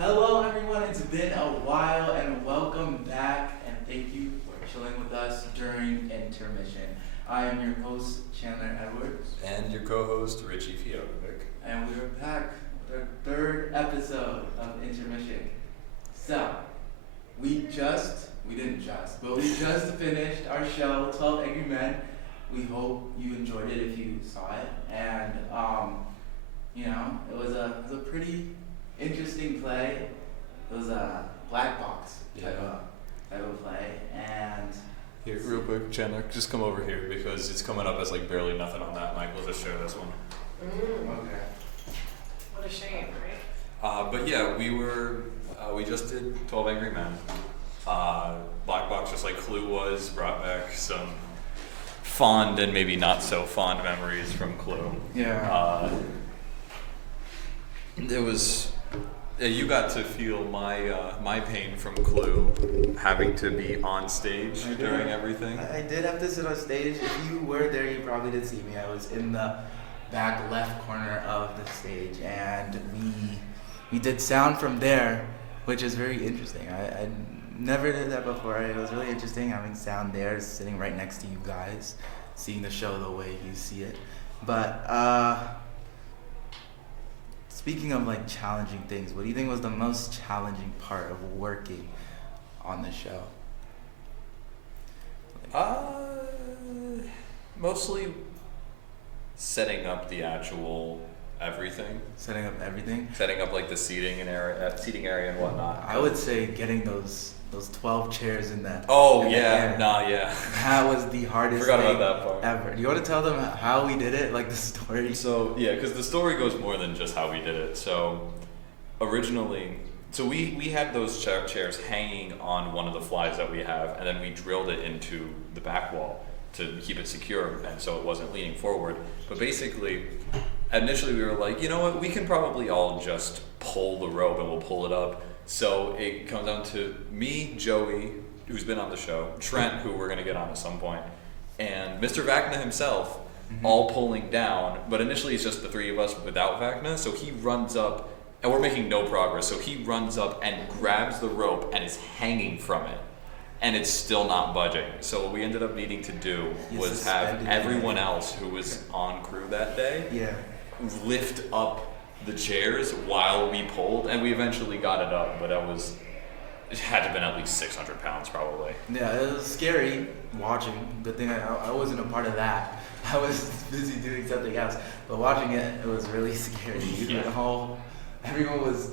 Hello, everyone. It's been a while, and welcome back. And thank you for chilling with us during intermission. I am your host, Chandler Edwards, And your co-host, Richie Fiodovic. and we are back with our third episode of intermission. So, we didn't just, but we just finished our show, 12 Angry Men. We hope you enjoyed it if you saw it, and it was a pretty interesting play. It was a black box type of play, and Here, real quick, Chandler, just come over here because it's coming up as like barely nothing on that mic. We'll just share this one. okay. What a shame, right? But yeah, we just did 12 Angry Men. Black Box, just like Clue was, brought back some fond and maybe not so fond memories from Clue. Yeah. It was. You got to feel my pain from Clue, having to be on stage during everything. I did have to sit on stage. If you were there, you probably did see me. I was in the back left corner of the stage, and we did sound from there, which is very interesting. I never did that before. It was really interesting having sound there, sitting right next to you guys, seeing the show the way you see it. But speaking of like challenging things, what do you think was the most challenging part of working on the show? Mostly setting up the actual everything. Setting up everything. Setting up like the seating area and whatnot. I would say getting those 12 chairs in that. Oh in the yeah, air. yeah. That was the hardest Forgot thing about that part. ever. Do you want to tell them how we did it, like the story? So yeah, because the story goes more than just how we did it. So originally, we had those chairs hanging on one of the flies that we have, and then we drilled it into the back wall to keep it secure, and so it wasn't leaning forward. But basically, initially we were like, you know what, we can probably all just pull the rope and we'll pull it up. So it comes down to me, Joey, who's been on the show, Trent, who we're gonna get on at some point, and Mr. Vacna himself, all pulling down. But initially it's just the three of us without Vacna, so he runs up, and we're making no progress, so he runs up and grabs the rope and is hanging from it. And it's still not budging. So what we ended up needing to do was have everyone else who was on crew that day lift up the chairs while we pulled, and we eventually got it up, but it had to have been at least 600 pounds probably. Yeah, it was scary watching. Good thing I wasn't a part of that. I was busy doing something else. But watching it was really scary. Yeah. Everyone was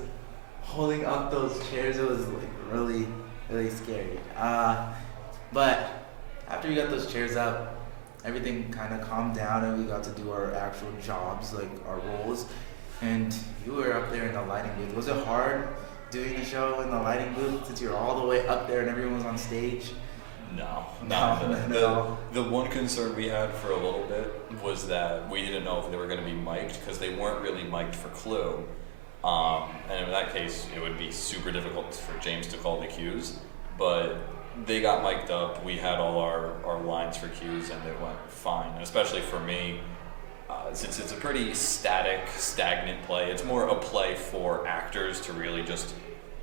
holding up those chairs. It was like really, really scary. But after we got those chairs up, everything kind of calmed down, and we got to do our actual jobs, like our roles. And you were up there in the lighting booth. Was it hard doing the show in the lighting booth since you were all the way up there and everyone was on stage? No. The one concern we had for a little bit was that we didn't know if they were going to be mic'd, because they weren't really mic'd for Clue. And in that case, it would be super difficult for James to call the cues. But they got mic'd up. We had all our lines for cues, and it went fine. And especially for me, since it's a pretty stagnant play, it's more a play for actors to really just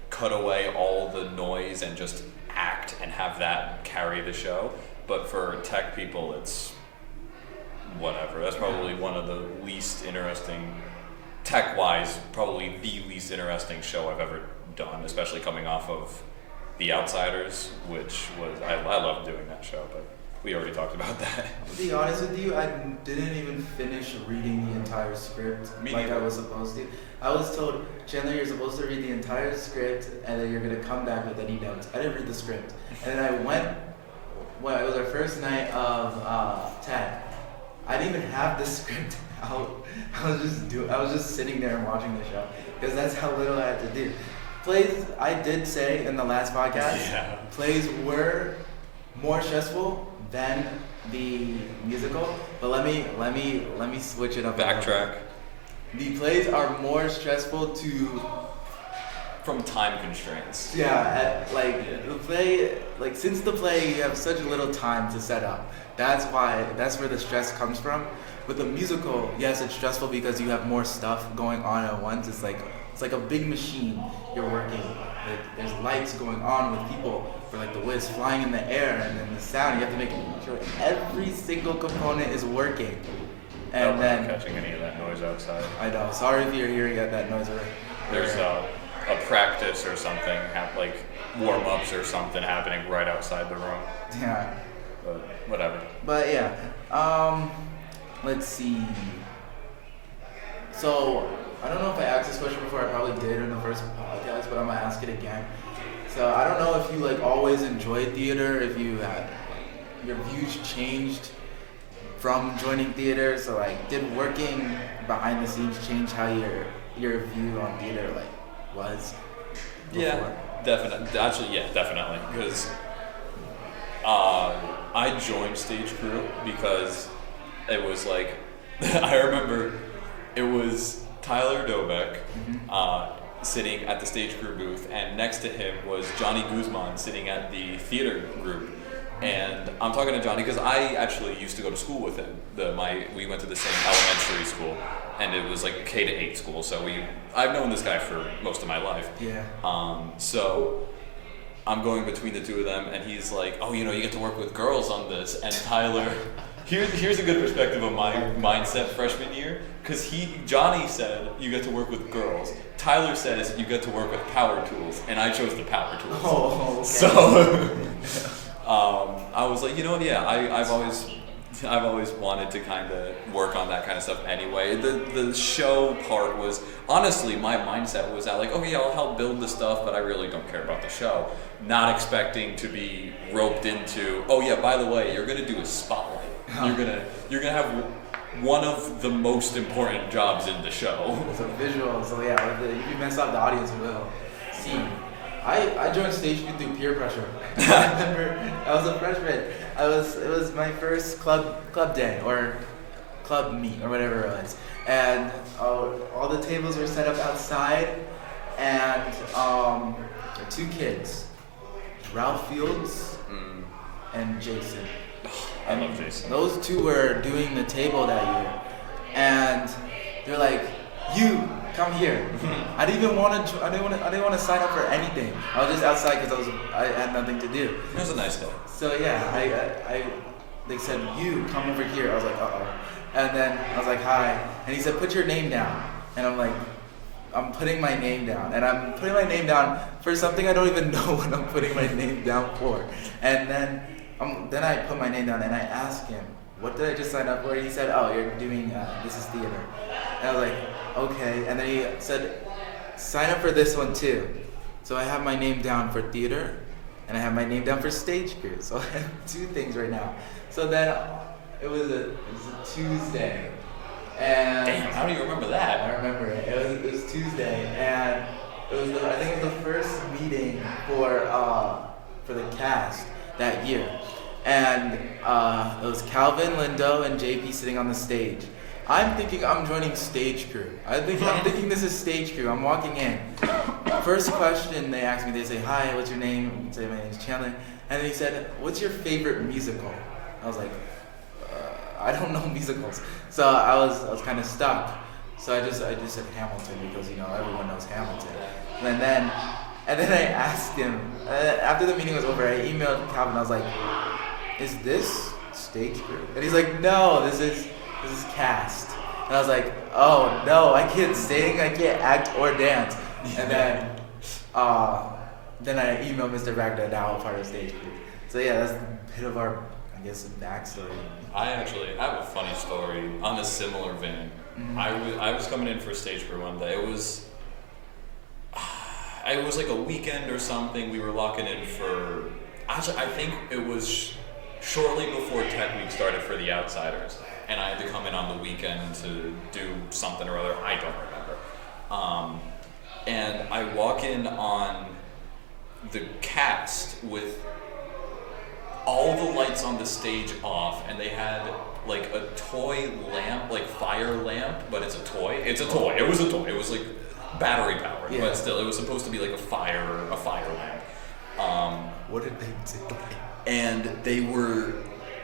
cut away all the noise and just act and have that carry the show. But for tech people, it's whatever. That's probably one of the least interesting, tech-wise, probably the least interesting show I've ever done, especially coming off of The Outsiders, which was, I love doing that show, but we already talked about that. To be honest with you, I didn't even finish reading the entire script like I was supposed to. I was told, Chandler, you're supposed to read the entire script and then you're going to come back with any notes. I didn't read the script. And then I went, it was our first night of tech. I didn't even have the script out. I was just sitting there and watching the show because that's how little I had to do. Plays, I did say in the last podcast, plays were more stressful than the musical, but let me switch it up. Backtrack. The plays are more stressful from time constraints. The play, since the play you have such little time to set up. That's where the stress comes from. With the musical, yes, it's stressful because you have more stuff going on at once. It's like a big machine, you're working. Like there's lights going on with people for like the whiz flying in the air, and then the sound. You have to make sure every single component is working. And then I'm not catching any of that noise outside. I know. Sorry if you're hearing that noise. There's a practice or something, like warm-ups or something happening right outside the room. Yeah. But whatever. But yeah. Let's see. So I don't know if I asked this question before. I probably did in the first podcast, but I'm gonna ask it again. So I don't know if you like always enjoyed theater, if you had your views changed from joining theater. So like, did working behind the scenes change how your view on theater like was before? Yeah, definitely. Actually, yeah, definitely. Because I joined stage crew because it was like I remember it was Tyler Dobeck sitting at the stage crew booth, and next to him was Johnny Guzman sitting at the theater group. And I'm talking to Johnny because I actually used to go to school with him. We went to the same elementary school, and it was like K to 8 school. So I've known this guy for most of my life. Yeah. So I'm going between the two of them, and he's like, "Oh, you get to work with girls on this." And Tyler, here's a good perspective of my mindset freshman year, because Johnny said you get to work with girls. Tyler says you get to work with power tools, and I chose the power tools. Oh, okay. So I was like, I've always wanted to kind of work on that kind of stuff anyway. The show part was, honestly, my mindset was that like, okay, I'll help build the stuff, but I really don't care about the show. Not expecting to be roped into, oh yeah, by the way, you're gonna do a spotlight. You're gonna have one of the most important jobs in the show. It's a visual, so yeah, if you mess up, the audience will see. I joined stage through peer pressure. I remember I was a freshman. It was my first club day or club meet or whatever it was, and all the tables were set up outside, and two kids, Ralph Fields and Jason. I love Jason. Those two were doing the table that year, and they're like, "You come here." I didn't want to sign up for anything. I was just outside because I had nothing to do. It was a nice day. So yeah, they said, "You come over here." I was like, "Uh-oh," and then I was like, "Hi," and he said, "Put your name down," and I'm like, I'm putting my name down, and I'm putting my name down for something I don't even know what I'm putting my name down for, and then I put my name down and I asked him, "What did I just sign up for?" He said, "Oh, you're doing this is theater," and I was like, "Okay," and then he said, "Sign up for this one too." So I have my name down for theater, and I have my name down for stage crew. So I have two things right now. So then it was a Tuesday, and damn, how do you remember that? I remember it. It was Tuesday, and I think it was the first meeting for the cast that year, and it was Calvin, Lindo, and JP sitting on the stage. I'm thinking I'm joining stage crew. I'm thinking this is stage crew. I'm walking in. First question they asked me, they say, "Hi, what's your name?" I say, "My name's Chandler." And then he said, "What's your favorite musical?" I was like, I don't know musicals. So I was kind of stuck. So I just said Hamilton because everyone knows Hamilton. And then I asked him after the meeting was over. I emailed Calvin. I was like, "Is this stage crew?" And he's like, "No, this is cast." And I was like, "Oh no, I can't sing, I can't act or dance." And then I emailed Mr. Ragnar, now a part of stage crew. So yeah, that's a bit of our, I guess, backstory. I have a funny story on a similar vein. Mm-hmm. I was coming in for stage crew one day. It was like a weekend or something. We were locking in for, actually I think it was shortly before Tech Week started for the Outsiders, and I had to come in on the weekend to do something or other. I don't remember. And I walk in on the cast with all the lights on the stage off, and they had like a toy lamp, like fire lamp, but it's a toy. It was a toy. It was like battery powered, but still, it was supposed to be like a fire lamp. What did they do? And they were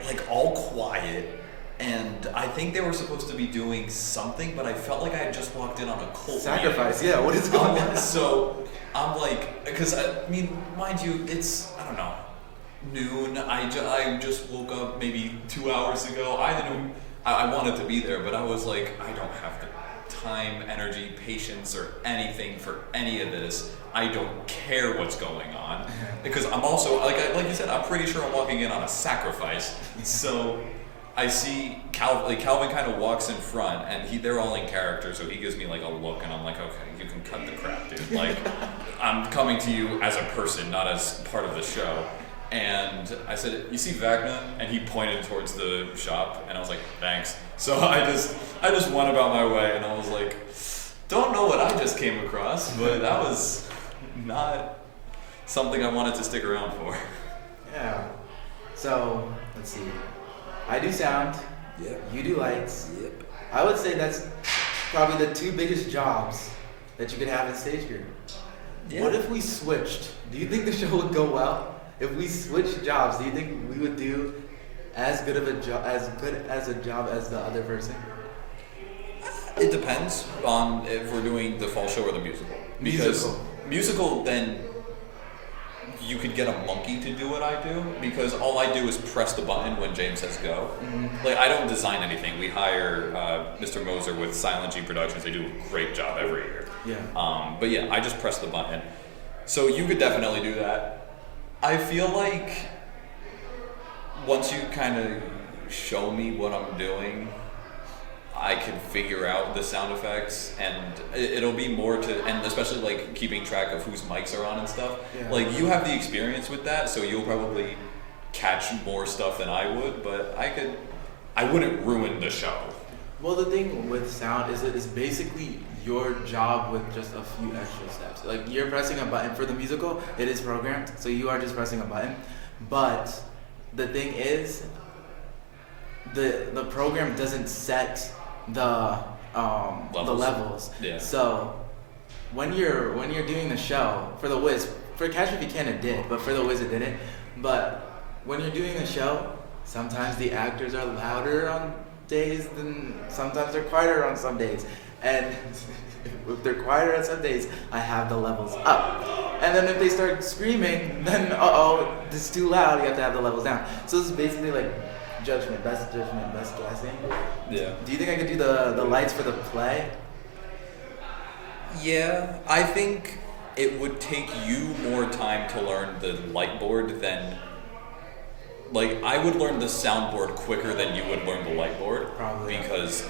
like all quiet, and I think they were supposed to be doing something, but I felt like I had just walked in on a cult sacrifice. meeting. Yeah, what is going on? So I'm like, because I mean, mind you, it's, I don't know, noon. I just woke up maybe 2 hours ago. I wanted to be there, but I was like, I don't have the time, energy, patience, or anything for any of this. I don't care what's going on, because I'm also, like you said, I'm pretty sure I'm walking in on a sacrifice. So I see Calvin kind of walks in front, and they're all in character, so he gives me like a look, and I'm like, okay, you can cut the crap, dude. Like, I'm coming to you as a person, not as part of the show. And I said, you see Vagna? And he pointed towards the shop, and I was like, thanks. So I just went about my way, and I was like, don't know what I just came across, but that was not something I wanted to stick around for. Yeah. So, let's see. I do sound. Yep. You do lights. Yep. I would say that's probably the two biggest jobs that you could have in stage crew. Yeah. What if we switched? Do you think the show would go well? If we switched jobs, do you think we would do as good a job as the other person? It depends on if we're doing the fall show or the musical. Because musical, then you could get a monkey to do what I do, because all I do is press the button when James says go. Mm-hmm. Like, I don't design anything. We hire Mr. Moser with Silent G Productions. They do a great job every year. Yeah. But yeah, I just press the button. So you could definitely do that. I feel like once you kind of show me what I'm doing, I can figure out the sound effects, and it'll be more to, and especially like keeping track of whose mics are on and stuff. Yeah. Like, you have the experience with that, so you'll probably catch more stuff than I would, but I wouldn't ruin the show. Well, the thing with sound is it's basically your job with just a few extra steps. Like, you're pressing a button for the musical, it is programmed, so you are just pressing a button. But the thing is, the program doesn't set the levels. Yeah. So when you're doing the show for the Wiz, for Catch Me If You Can it did, but for the Wiz it didn't. But when you're doing a show, sometimes the actors are louder on days than sometimes they're quieter on some days. And if they're quieter on some days, I have the levels up. And then if they start screaming, then it's too loud, you have to have the levels down. So it's basically like best judgment, best guessing. Yeah. Do you think I could do the lights for the play? Yeah, I think it would take you more time to learn the light board than, like, I would learn the soundboard quicker than you would learn the light board. Probably. Because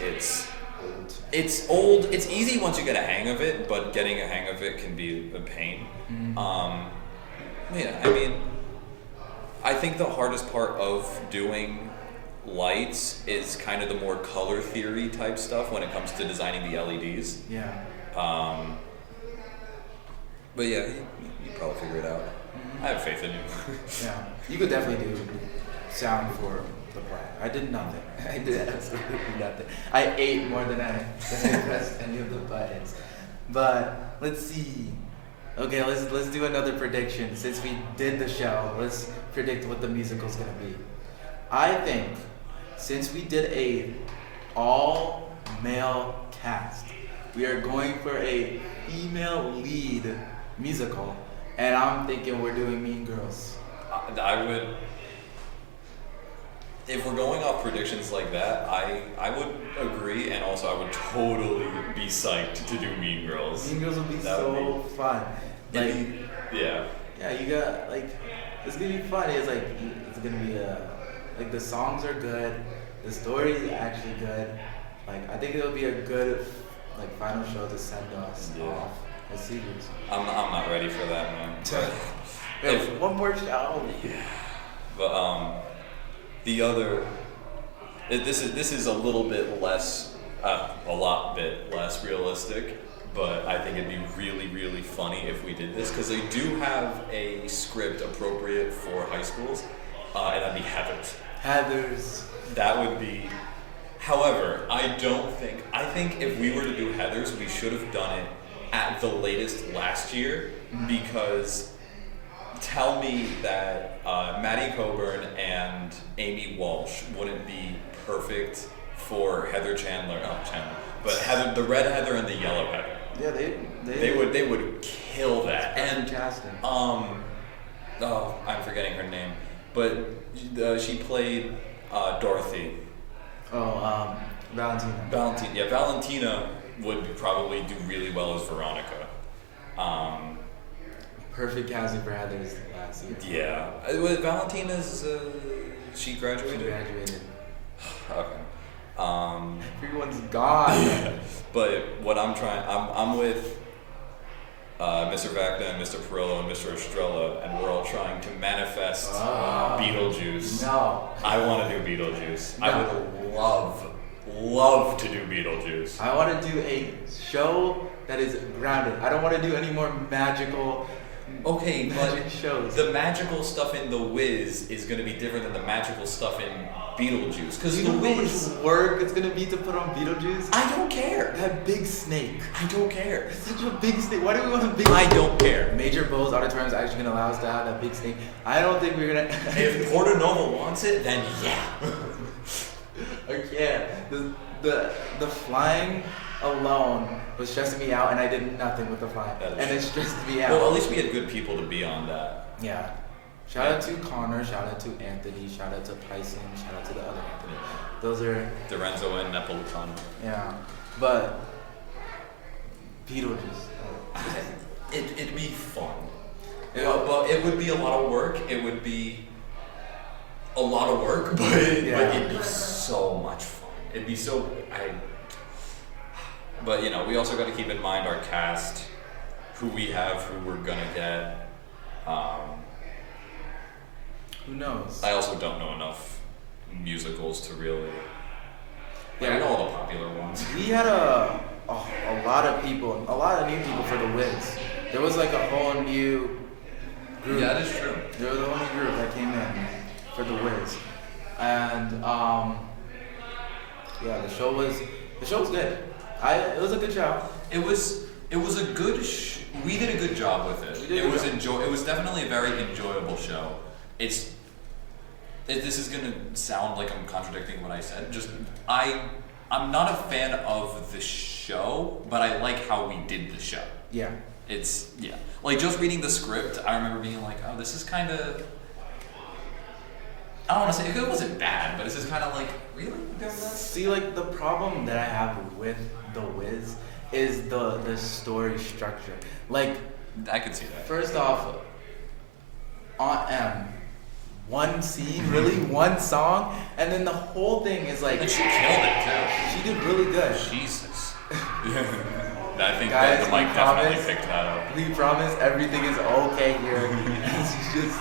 it's old. It's easy once you get a hang of it, but getting a hang of it can be a pain. Mm-hmm. Yeah, I mean, I think the hardest part of doing lights is kind of the more color theory type stuff when it comes to designing the LEDs. Yeah. But yeah, you probably figure it out. Mm-hmm. I have faith in you. Yeah, you could definitely do sound for the play. I did nothing. I did absolutely nothing. I ate more than I pressed any of the buttons. But let's see. Okay, let's do another prediction. Since we did the show, let's predict what the musical's gonna be. I think since we did a all-male cast, we are going for a female lead musical, and I'm thinking we're doing Mean Girls. I would, if we're going off predictions like that, I would agree, and also I would totally be psyched to do Mean Girls. Mean Girls would be so fun. Like, yeah. Yeah, you got, like, it's gonna be fun. It's like, it's gonna be like, the songs are good, the story is actually good. Like, I think it'll be a good, like, final show to send us off as seniors. I'm not ready for that, man. One more show. Yeah. But the other, this is a little bit less, a lot bit less realistic. But I think it'd be really, really funny if we did this, because they do have a script appropriate for high schools, and that'd be Heathers. Heathers. That would be. However, I think if we were to do Heathers, we should have done it at the latest last year, because tell me that Maddie Coburn and Amy Walsh wouldn't be perfect for Heather Chandler, not Chandler, but Heather, the red Heather and the yellow Heather. Yeah, they would kill that. And casting. oh, I'm forgetting her name, but she played Dorothy. Oh, Valentina. Valentina would probably do really well as Veronica. Perfect casting for Heather's last year. Yeah. Valentina's, she graduated? She graduated. Okay. Everyone's gone. But what I'm with Mr. Vacna and Mr. Perillo and Mr. Estrella, and we're all trying to manifest Beetlejuice. No. I want to do Beetlejuice. No. I would love to do Beetlejuice. I want to do a show that is grounded. I don't want to do any more magic shows. The magical stuff in The Wiz is going to be different than the magical stuff in Beetlejuice. Because The Wiz... how much work it's going to be to put on Beetlejuice? I don't care. That big snake. I don't care. It's such a big snake. Why do we want a big I don't care. Major Bowes Auditorium is actually going to allow us to have that big snake. I don't think we're going to... If Portanova wants it, then yeah. I can't. The flying alone was stressing me out, and I did nothing with the flying. And it stressed me out. Well, at least we had good people to be on that. Yeah. Shout out to Connor, shout out to Anthony, shout out to Tyson, shout out to the other Anthony. Those are... Lorenzo and Napolitano. Yeah. But... Beetlejuice. It'd be fun. But it would be a lot of work. It would be a lot of work, but it'd be so much fun. It'd be so... But, we also got to keep in mind our cast, who we have, who we're going to get. Who knows? I also don't know enough musicals to really... Yeah, I know all the popular ones. We had a lot of people, a lot of new people for The Wiz. There was like a whole new group. Yeah, that is true. There was a whole new group that came in for The Wiz. And, yeah, the show was good. It was a good show. It was a good. We did a good job with it. It was definitely a very enjoyable show. This is gonna sound like I'm contradicting what I said. I'm not a fan of the show, but I like how we did the show. Yeah. Like just reading the script, I remember being like, oh, this is kind of. I don't want to say it wasn't bad, but it's just kind of like, really? See, like the problem that I have with The Wiz is the story structure. Like, I could see that. First off, Aunt M, one scene, really one song, and then the whole thing is like. And she killed it too. She did really good. Jesus. I think Guys, that the mic definitely picked that up. We promise everything is okay here. It's just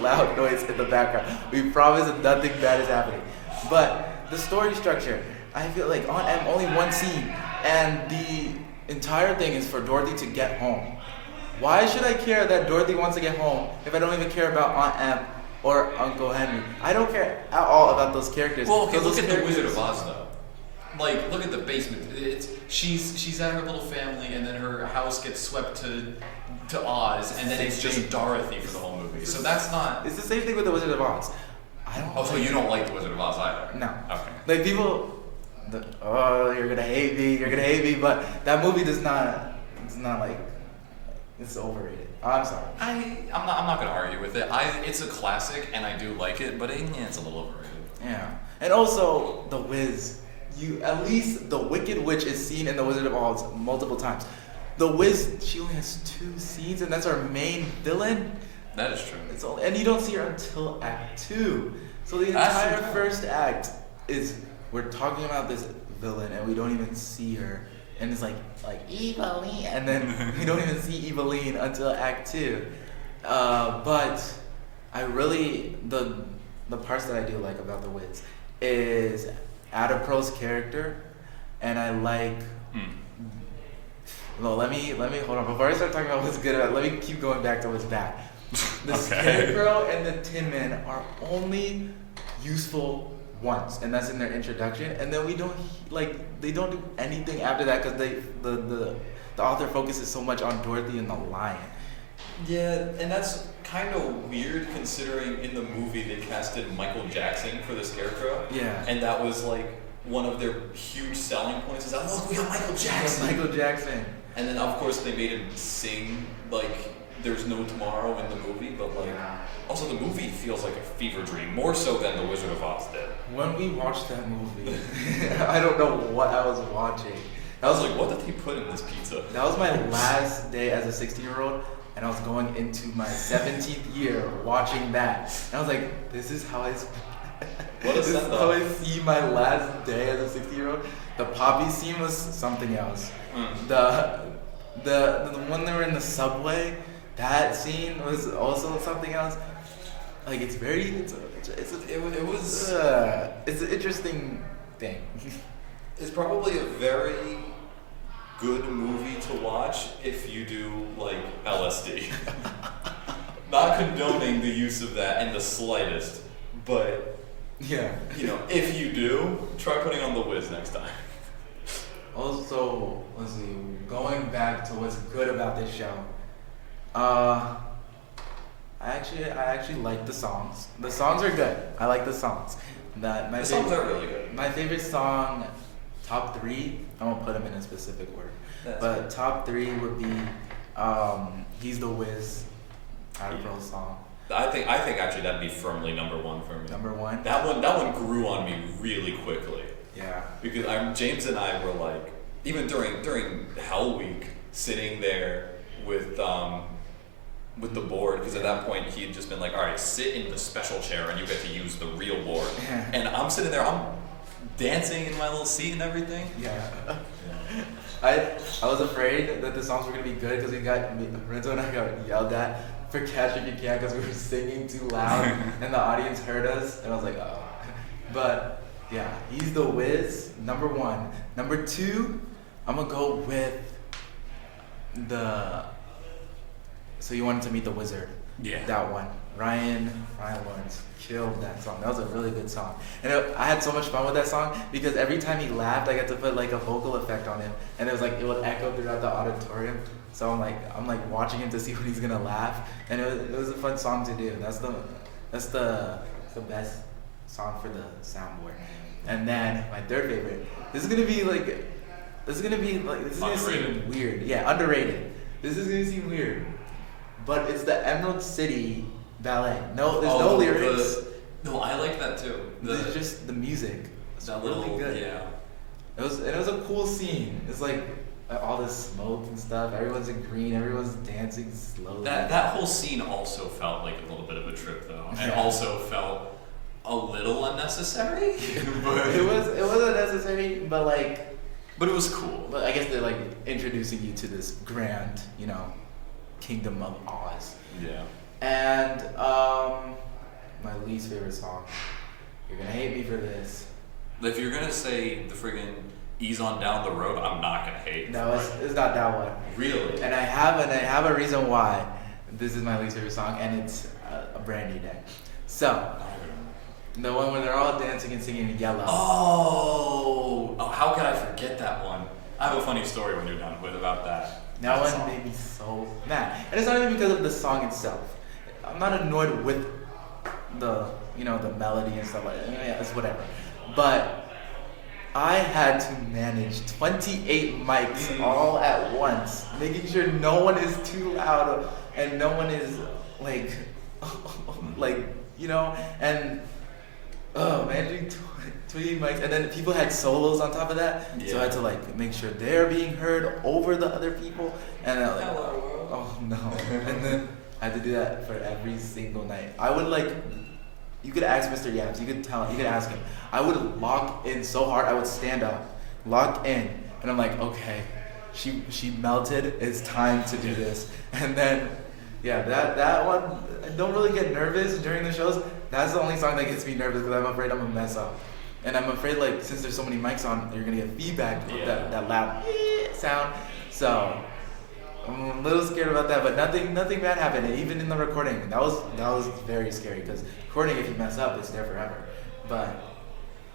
loud noise in the background. We promise that nothing bad is happening. But the story structure, I feel like Aunt M only one scene, and the entire thing is for Dorothy to get home. Why should I care that Dorothy wants to get home if I don't even care about Aunt M or Uncle Henry? I don't care at all about those characters. Well, okay, look at the Wizard of Oz though. Like, look at the basement. She's at her little family, and then her house gets swept to Oz, and then it's just Dorothy for the whole movie. So that's not. It's the same thing with the Wizard of Oz. So you don't like the Wizard of Oz either? No. Okay. Like people, you're gonna hate me, but that movie does not. It's not like. It's overrated. I'm sorry. I'm not gonna argue with it. It's a classic, and I do like it, but it's a little overrated. Yeah, and also the Wiz. At least the Wicked Witch is seen in the Wizard of Oz multiple times. The Wiz, she only has 2 scenes, and that's our main villain. That is true. And you don't see her until Act 2. So the entire first act is we're talking about this villain, and we don't even see her, and it's like Eveline, and then we don't even see Eveline until Act 2. But I really the parts that I do like about the Wiz is Adapro's character, and I like. No, let me hold on. Before I start talking about what's good about it, let me keep going back to what's bad. The Scarecrow and the Tin Man are only useful once, and that's in their introduction. And then they don't do anything after that because the author focuses so much on Dorothy and the lion. Yeah, and that's kind of weird considering in the movie they casted Michael Jackson for the Scarecrow. Yeah. And that was like one of their huge selling points is that, look, we got Michael Jackson. Michael Jackson. And then of course they made him sing like There's No Tomorrow in the movie, but like also the movie feels like a fever dream, more so than The Wizard of Oz did. When we watched that movie, I don't know what I was watching. I was like, what did he put in this pizza? That was my last day as a 16-year-old, and I was going into my 17th year watching that. And I was like, this is how I this is how I see my last day as a 16-year-old. The poppy scene was something else. The one they were in the subway, that scene was also something else. Like it's an interesting thing. It's probably a very good movie to watch if you do like LSD. Not condoning the use of that in the slightest, but yeah, you know, if you do, try putting on The Wiz next time. Also, let's see, going back to what's good about this show. I actually like the songs. The songs are good. I like the songs. The songs are really good. My favorite song, top 3, I won't put them in a specific order. But top 3 would be He's the Wiz, Outer Pearl song. I think actually that'd be firmly number 1 for me. Number 1? That one grew on me really quickly. Yeah. Because James and I were like, even during Hell Week, sitting there with the board, because at that point he had just been like, all right, sit in the special chair and you get to use the real board. And I'm sitting there, I'm dancing in my little seat and everything. Yeah. I was afraid that the songs were gonna be good because Renzo and I got yelled at for Catch If You Can because we were singing too loud and the audience heard us, and I was like, oh. But yeah, He's the Wiz, number 1. Number 2, I'm gonna go with So You Wanted to Meet the Wizard. Yeah. That one. Ryan Lawrence killed that song. That was a really good song. And I had so much fun with that song because every time he laughed, I got to put like a vocal effect on him, and it would echo throughout the auditorium. So I'm like watching him to see when he's gonna laugh, and it was a fun song to do. That's the best song for the soundboard. And then my third favorite. This is gonna seem weird. Yeah, underrated. This is gonna seem weird, but it's the Emerald City Ballet. No, there's no lyrics. No, I like that too. It's just the music. It's really good. Yeah. It was a cool scene. It's like all this smoke and stuff. Everyone's in green. Everyone's dancing slowly. That whole scene also felt like a little bit of a trip though, and also felt a little unnecessary. But it was unnecessary, but it was cool. But I guess they're like introducing you to this grand, kingdom of Oz. Yeah. And my least favorite song. You're gonna hate me for this. If you're gonna say the friggin' Ease On Down the Road, I'm not gonna hate. No, it's not that one. Really? And I have a reason why this is my least favorite song, and it's A Brand New Day. So, the one where they're all dancing and singing Yellow. Oh, how could I forget that one? I have a funny story when you're done about that. That one made me so mad. And it's not even because of the song itself. I'm not annoyed with the melody and stuff like that. Yeah, it's whatever. But I had to manage 28 mics all at once, making sure no one is too loud and no one is and managing 28 mics, and then people had solos on top of that, so I had to make sure they're being heard over the other people, and oh no, and then I had to do that for every single night. I would you could ask Mr. Yaps, you could ask him. I would lock in so hard, I would stand up, lock in, and I'm like, okay, she melted, it's time to do this. And then, that one, I don't really get nervous during the shows. That's the only song that gets me nervous because I'm afraid I'm gonna mess up. And I'm afraid since there's so many mics on, you're gonna get feedback with that loud sound. So I'm a little scared about that, but nothing bad happened. Even in the recording, that was very scary because recording, if you mess up, it's there forever. But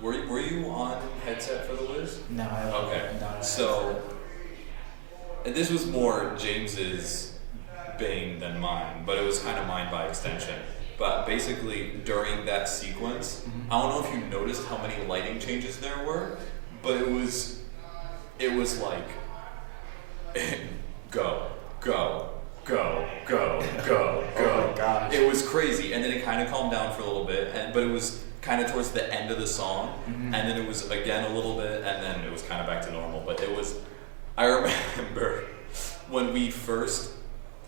were you on headset for The Wiz? No. Okay. So and this was more James's bane than mine, but it was kind of mine by extension. But basically, during that sequence, I don't know if you noticed how many lighting changes there were, but it was like go, go, go, go, go, go. Oh my gosh. It was crazy, and then it kind of calmed down for a little bit, but it was kind of towards the end of the song, and then it was again a little bit, and then it was kind of back to normal. But it was, I remember when we first,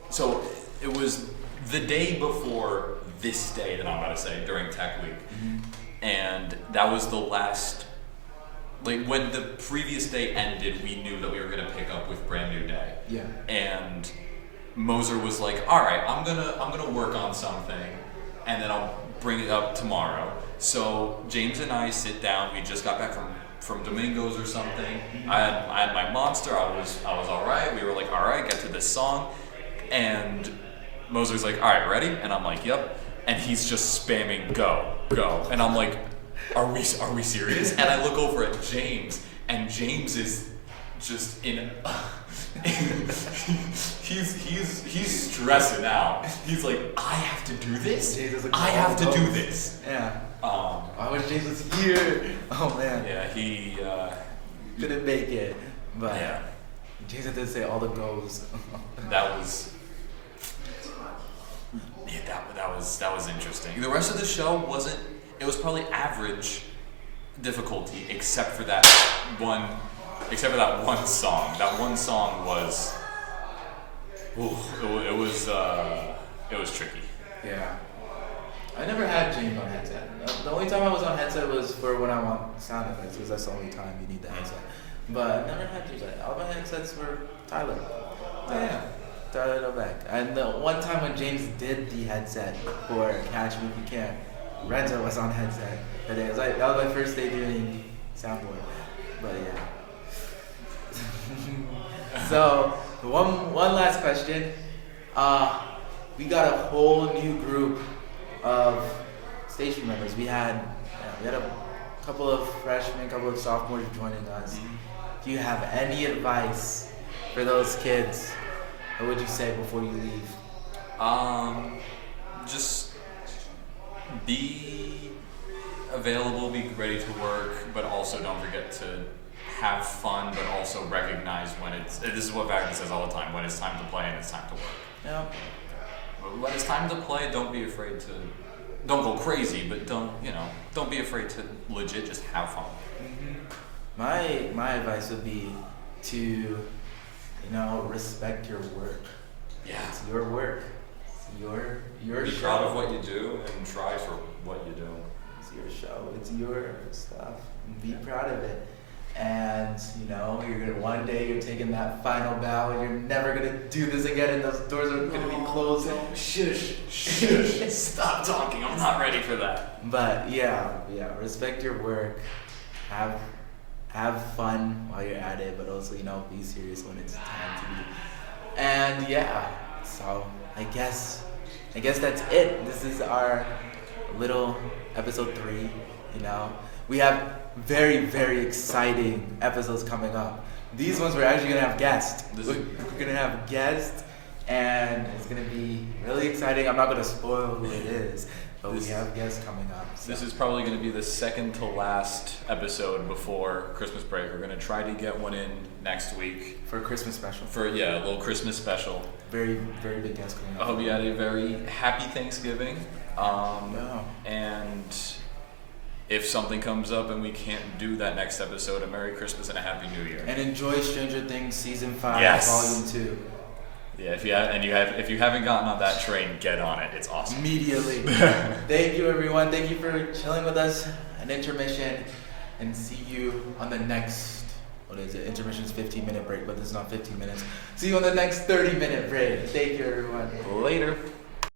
so it was the day before this day that I'm about to say during Tech Week, and that was the last. Like when the previous day ended, we knew that we were gonna pick up with Brand New Day. Yeah. And Moser was like, "All right, I'm gonna work on something, and then I'll bring it up tomorrow." So James and I sit down. We just got back from Domingos or something. I had my monster. I was all right. We were like, "All right, get to this song," and Moser's like, "All right, ready?" And I'm like, "Yep." And he's just spamming go, and I'm like, Are we serious? And I look over at James, and James is just in. he's stressing out. He's like, I have to do this. I have to do this. Yeah. I wish James was here. Oh man. Yeah, he couldn't make it, but yeah. James had to say all the goes. That was. Yeah, that was interesting. The rest of the show wasn't. It was probably average difficulty, except for that one song. That one song was. Ooh, it was tricky. Yeah. I never had James on headset. The only time I was on headset was for when I want sound effects, because that's the only time you need the headset. But I never had James. All my headsets were Tyler. Yeah. Tyler Novak. And the one time when James did the headset for Catch Me If You Can, Renzo was on headset that day. That was my first day doing soundboard. But yeah. So one last question. We got a whole new group of station members. We had a couple of freshmen, a couple of sophomores joining us. Do you have any advice for those kids? What would you say before you leave? Just be available, be ready to work, but also don't forget to have fun, but also recognize when this is what Wagner says all the time, when it's time to play and it's time to work. Yeah. When it's time to play, don't be afraid to, don't go crazy, but don't be afraid to legit just have fun. My advice would be to, respect your work. Yeah. It's your work. It's your be show. proud of what you do and try for what you do. It's your show. It's your stuff. Be proud of it. And one day you're taking that final bow and you're never gonna do this again and those doors are gonna be closed. Shush. Stop talking. I'm not ready for that. But yeah, respect your work. Have fun while you're at it, but also, be serious when it's time to be. And yeah, so I guess that's it. This is our little episode 3, We have very, very exciting episodes coming up. These ones we're actually gonna have guests. We're gonna have guests, and it's gonna be really exciting. I'm not gonna spoil who it is, but we have guests coming up. So. This is probably gonna be the second to last episode before Christmas break. We're gonna try to get one in next week for a Christmas special. A little Christmas special. Very, very big guest coming up. I hope you had a very happy Thanksgiving. And if something comes up and we can't do that next episode, a Merry Christmas and a Happy New Year. And enjoy Stranger Things Season 5, Volume 2. Yeah, if you haven't gotten on that train, get on it. It's awesome. Immediately. Thank you, everyone. Thank you for chilling with us at Intermission. And see you on the next, Intermission's 15-minute break, but this is not 15 minutes. See you on the next 30-minute break. Thank you, everyone. Later.